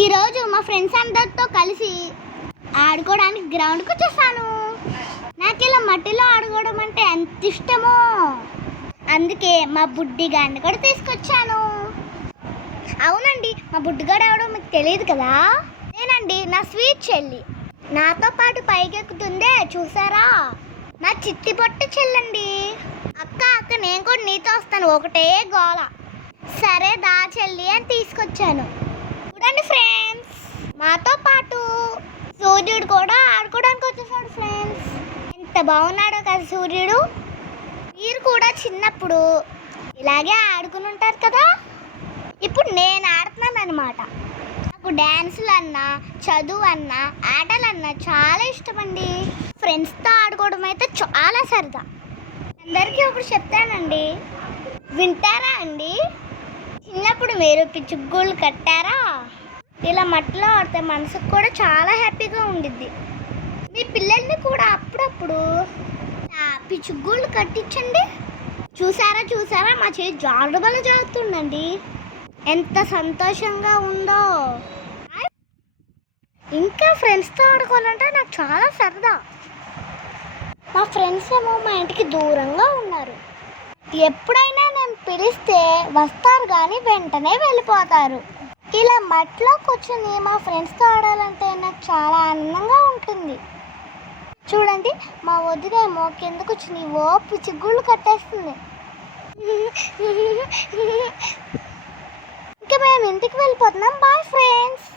ఈరోజు మా ఫ్రెండ్స్ అందరితో కలిసి ఆడుకోవడానికి గ్రౌండ్కి వచ్చేసాను. నాకు ఇలా మట్టిలో ఆడుకోవడం అంటే ఎంత ఇష్టమో, అందుకే మా బుడ్డిగాడిని కూడా తీసుకొచ్చాను. అవునండి, మా బుడ్డిగాడు ఎవడో మీకు తెలియదు కదా, నేనండి నా స్వీట్ చెల్లి. నాతో పాటు పైకెక్కుతుందే చూసారా, నా చిట్టి పొట్టు చెల్లండి. అక్క అక్క నేను కూడా నీతో వస్తాను, ఒకటే గోల. సరే దా చెల్లి అని తీసుకొచ్చాను. చూడండి ఫ్రెండ్స్, మాతో పాటు సూర్యుడు కూడా ఆడుకోవడానికి వచ్చేసాడు. ఫ్రెండ్స్, ఎంత బాగున్నాడో కదా సూర్యుడు. మీరు కూడా చిన్నప్పుడు ఇలాగే ఆడుకుని ఉంటారు కదా. ఇప్పుడు నేను ఆడుతున్నాను అనమాట. నాకు డ్యాన్సులు అన్నా, చదువు అన్నా, ఆటలన్నా చాలా ఇష్టం అండి. ఫ్రెండ్స్తో ఆడుకోవడం అయితే చాలా సరదా. అందరికీ ఒకటి చెప్తానండి, వింటారా అండి? చిన్నప్పుడు మీరు పిచ్చుగూళ్ళు కట్టారా? ఇలా మట్టిలో ఆడితే మనసుకు కూడా చాలా హ్యాపీగా ఉండిద్ది. మీ పిల్లల్ని కూడా అప్పుడప్పుడు పిచ్చుగూళ్ళు కట్టించండి. చూసారా చూసారా, మా చెల్లి జారుడుబల జారుతుందండి, ఎంత సంతోషంగా ఉందో. ఇంకా ఫ్రెండ్స్తో ఆడుకోవాలంటే నాకు చాలా సరదా. మా ఫ్రెండ్స్ ఏమో మా ఇంటికి దూరంగా ఉన్నారు. ఎప్పుడైనా నేను పిలిస్తే వస్తారు కానీ వెంటనే వెళ్ళిపోతారు. ఇలా మట్టిలో కూర్చొని మా ఫ్రెండ్స్తో ఆడాలంటే నాకు చాలా ఆనందంగా ఉంటుంది. చూడండి, మా వదినేమో కింద కూర్చుని ఓ పిచ్చిగుళ్ళు కట్టేస్తుంది. ఇంకా మేము ఇంటికి వెళ్ళిపోతున్నాం. Bye friends.